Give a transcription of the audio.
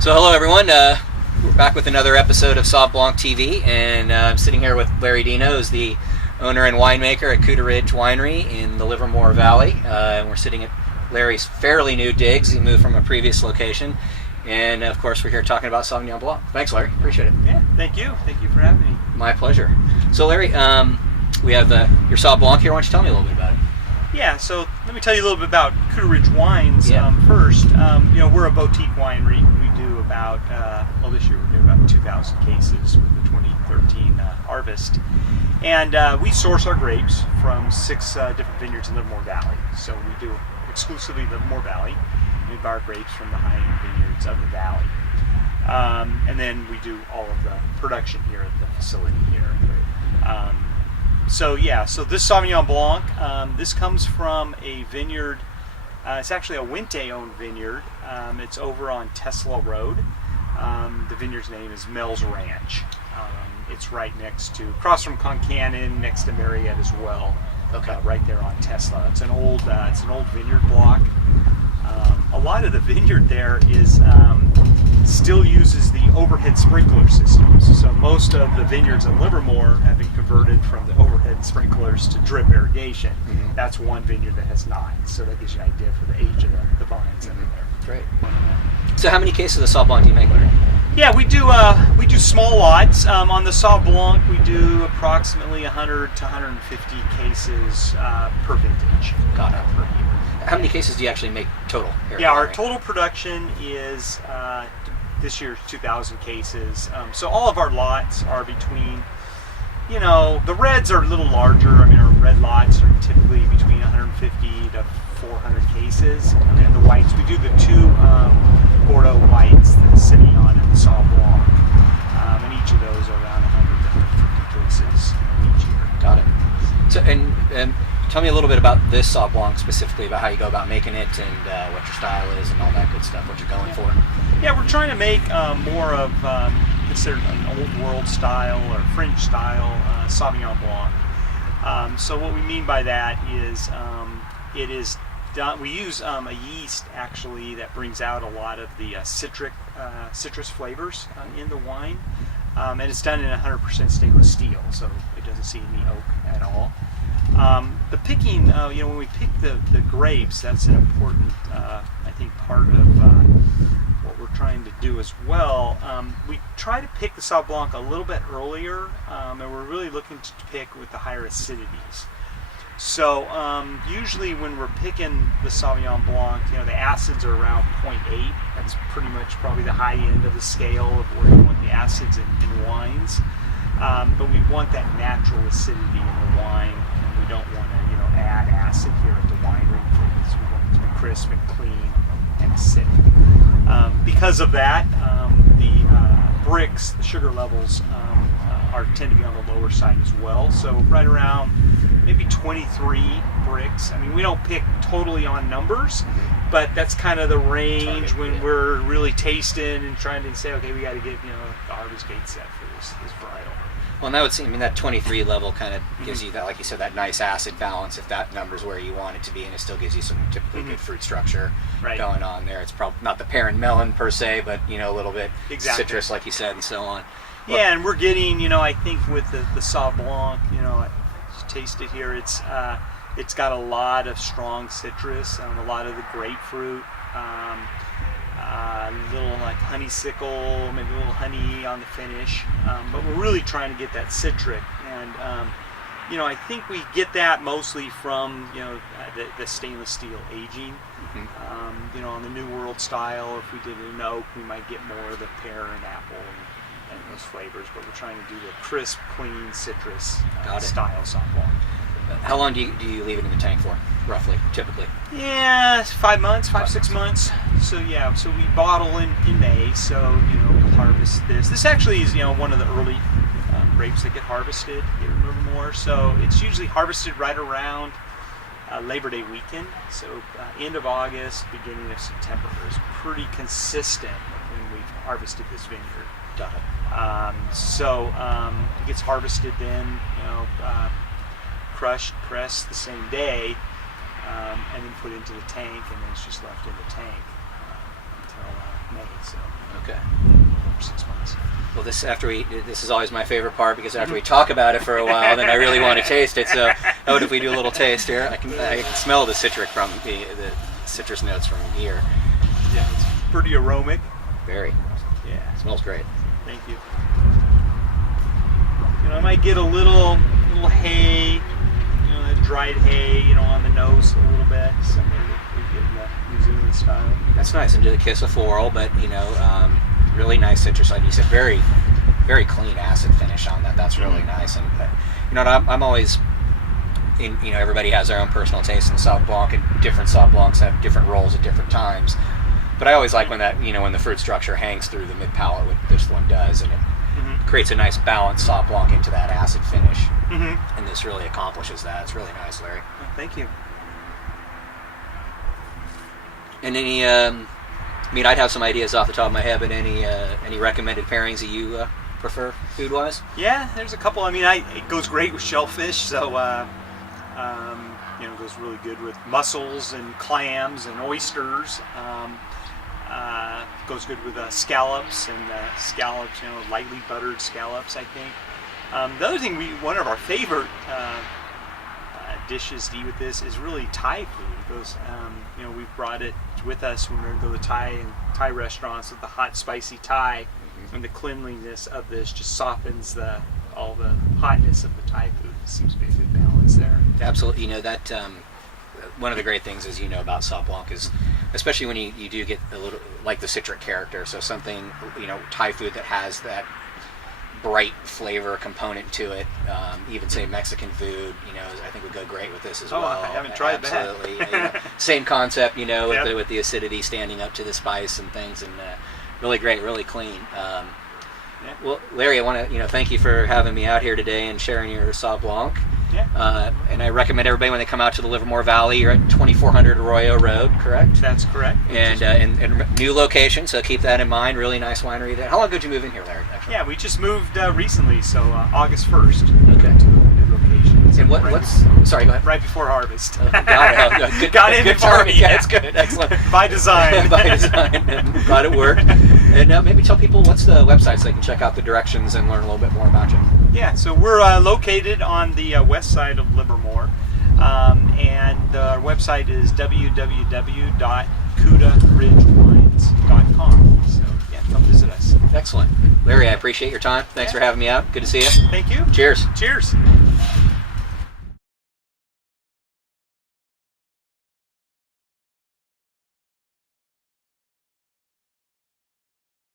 So hello everyone, we're back with another episode of Sauv Blanc TV, and I'm sitting here with Larry Dino, who's the owner and winemaker at Cuda Ridge Winery in the Livermore Valley. And we're sitting at Larry's fairly new digs. He moved from a previous location, and of course we're here talking about Sauvignon Blanc. Thanks, Larry. Appreciate it. Yeah, thank you. Thank you for having me. My pleasure. So Larry, we have your Sauv Blanc here. Why don't you tell me a little bit about it? Yeah, so let me tell you a little bit about Cuda Ridge Wines first. We're a boutique winery. We do about, this year we're doing about 2,000 cases with the 2013 harvest. And we source our grapes from 6 different vineyards in Livermore Valley. So we do exclusively Livermore Valley. We buy our grapes from the high-end vineyards of the valley. And then we do all of the production here at the facility here. So this Sauvignon Blanc, this comes from a vineyard. It's actually a Wente-owned vineyard. It's over on Tesla Road. The vineyard's name is Mel's Ranch. It's right across from Concannon, next to Marriott as well. Okay. Right there on Tesla. It's an old vineyard block. A lot of the vineyard there is still uses the overhead sprinkler systems. So most of the vineyards in Livermore have been converted from the overhead sprinklers to drip irrigation. Mm-hmm. That's one vineyard that has not. So that gives you an idea for the age of the vines that are there. Great. So how many cases of Sauv Blanc do you make, Larry? Yeah, we do small lots. On the Sauv Blanc, we do approximately 100 to 150 cases per vintage. Got it. Per year. How many cases do you actually make total here? Yeah, our total production is this year's 2,000 cases. So all of our lots are between, the reds are a little larger. I mean, our red lots are typically between 150 to 400 cases. And then the whites, we do the 2 Bordeaux whites, the Sauvignon and the Sauv Blanc. And each of those are around 100 to 150 cases each year. Got it. So, and tell me a little bit about this Sauv Blanc specifically, about how you go about making it and what your style is and all that good stuff, what you're going for. Yeah, we're trying to make more of considered an old world style or French style Sauvignon Blanc. So what we mean by that is it is done. We use a yeast actually that brings out a lot of the citrus flavors in the wine, and it's done in 100% stainless steel, so it doesn't see any oak at all. The picking, when we pick the grapes, that's an important, I think, part of what we're trying to do as well. We try to pick the Sauv Blanc a little bit earlier, and we're really looking to pick with the higher acidities. So usually when we're picking the Sauvignon Blanc, the acids are around 0.8. That's pretty much probably the high end of the scale of where you want the acids in wines. But we want that natural acidity in the wine. We don't want to, add acid here at the winery because we want it to be crisp and clean and acidic. Because of that, the bricks, the sugar levels, tend to be on the lower side as well. So right around maybe 23 bricks. I mean, we don't pick totally on numbers, but that's kind of the range when we're really tasting and trying to say, okay, we got to get the harvest gate set for this varietal. Well, and that would seem, that 23 level kind of gives you that, like you said, that nice acid balance. If that number's where you want it to be, and it still gives you some typically good fruit structure going on there. It's probably not the pear and melon per se, but a little bit citrus, like you said, and so on. Yeah, and we're getting, I think with the Sauv Blanc, I taste it here. It's got a lot of strong citrus, a lot of the grapefruit. A little like honeysuckle, maybe a little honey on the finish, but we're really trying to get that citric, and I think we get that mostly from the stainless steel aging. Mm-hmm. On the New World style, if we did an oak, we might get more of the pear and apple and those flavors, but we're trying to do the crisp, clean citrus style Sauv Blanc. How long do you leave it in the tank for, roughly, typically? Yeah, 5 months, 6 months. So we bottle in May, so we'll harvest this. This actually is one of the early grapes that get harvested here in Livermore. So it's usually harvested right around Labor Day weekend. So end of August, beginning of September is pretty consistent when we've harvested this vineyard. Got it. It gets harvested then, crushed, pressed the same day, and then put into the tank, and then it's just left in the tank until May. So Okay. Over 6 months. Well, this is always my favorite part, because after we talk about it for a while, then I really want to taste it. So, how about if we do a little taste here? I can smell the citric from the citrus notes from here. Yeah, it's pretty aromatic. Very. Yeah. It smells great. Thank you. I might get a little hay, dried hay, on the nose a little bit. Something that we get in the New Zealand style. That's nice, and to the kiss of floral, but really nice citrus. Like you said, very, very clean acid finish on that. That's really nice. And I'm always, everybody has their own personal taste in Sauv Blanc, and different Sauv Blancs have different roles at different times. But I always like when that, when the fruit structure hangs through the mid palate, what this one does, and it creates a nice balanced Sauv Blanc into that acid finish. And this really accomplishes that. It's really nice, Larry. Well, thank you. And any, I'd have some ideas off the top of my head, but any recommended pairings that you prefer food-wise? Yeah, there's a couple. It goes great with shellfish, so it goes really good with mussels and clams and oysters. Goes good with scallops and lightly buttered scallops, I think. The other thing, one of our favorite dishes to eat with this is really Thai food. We've brought it with us when we go to Thai restaurants with the hot, spicy Thai, and the cleanliness of this just softens all the hotness of the Thai food. It seems to be a good balance there. Absolutely. That one of the great things is about Sauv Blanc is, especially when you do get a little like the citric character, so something Thai food that has that bright flavor component to it. Even say Mexican food, I think would go great with this as well. I haven't tried that. Absolutely. Same concept, with the acidity standing up to the spice and things, and really great, really clean. Well, Larry, I want to thank you for having me out here today and sharing your Sauv Blanc. Yeah. And I recommend everybody, when they come out to the Livermore Valley, you're at 2400 Arroyo Road, correct? That's correct. And new location, so keep that in mind. Really nice winery there. How long ago did you move in here, Larry? Actually? Yeah, we just moved recently, so August 1st. Okay. To a new location. And what's? Sorry, go ahead. Right before harvest. Got it. Good. Got in good before timing. me. Yeah, it's good. Excellent. By design. By design. Glad it worked. And maybe tell people what's the website so they can check out the directions and learn a little bit more about you. Yeah, so we're located on the west side of Livermore, and our website is www.cudaridgewines.com. So yeah, come visit us. Excellent. Larry, I appreciate your time. Thanks for having me out. Good to see you. Thank you. Cheers. Cheers.